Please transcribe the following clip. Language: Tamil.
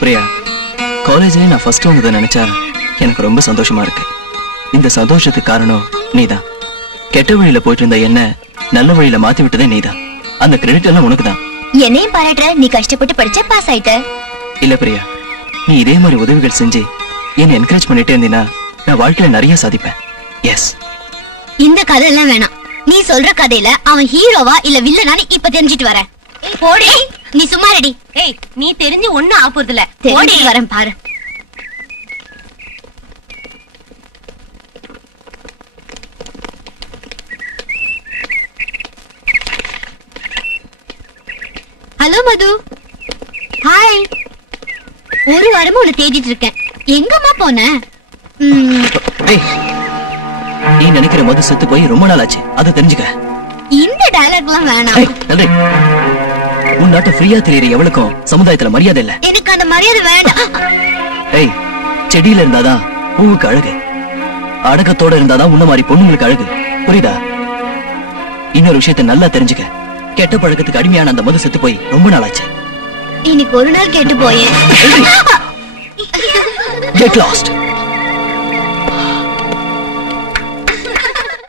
பிரியா, காலேஜ்ல நான் ஃபர்ஸ்ட் வந்ததை நினைச்சா எனக்கு ரொம்ப சந்தோஷமா இருக்கு. இந்த சந்தோஷத்துக்கு காரணம் நீதான். கெட்ட வழியில போயிட்டு இருந்த என்ன நல்ல வழியில மாத்தி விட்டதே நீதான். அந்த கிரெடிட் எல்லாம் உனக்குதான். என்னையும் பாராட்டுற. நீ கஷ்டப்பட்டு படிச்ச பாஸ் ஆயிட்ட. இல்ல பிரியா, நீ இதே மாதிரி உதவிகள் செஞ்சு என்ன என்கரேஜ் பண்ணிட்டே இருந்தீனா நான் வாழ்க்கையில நிறைய சாதிப்பேன். எஸ். இந்த கதை எல்லாம் வேணாம். நீ சொல்ற கதையில அவன் ஹீரோவா இல்ல வில்லனான்னு இப்ப தெரிஞ்சிட்டு வர. போடி, நீ சும்மா ரெடி. ஏய், நீ தெரிஞ்சு ஒண்ணும் ஆப்புறதுல. ஓடி வரேன் பாரு. ஹலோ மது. ஹாய். ஒரு வாரமா உன்னை தேடிட்டு இருக்கேன். எங்கம்மா போன? நீ நினைக்கிற மது செத்து போய் ரொம்ப நாள் ஆச்சு. அதை தெரிஞ்சுக்க. இந்த டயலாக் எல்லாம் வேணாம். உன் நாட்டு ஃப்ரீயா தெரியற எவளுக்கும் சமுதாயத்துல மரியாதை இல்ல. எனக்கு அந்த மரியாதை வேண்டாம். ஏய், செடியில இருந்தாதான் பூவுக்கு அழகு, அடக்கத்தோட இருந்தாதான் உன்ன மாதிரி பொண்ணுங்களுக்கு அழகு. புரியுதா? இன்னொரு விஷயத்தை நல்லா தெரிஞ்சுக்க. கெட்ட பழக்கத்துக்கு அடிமையான அந்த மது செத்து போய் ரொம்ப நாள் ஆச்சு. இன்னைக்கு ஒரு நாள் கேட்டு போயேன். Get lost.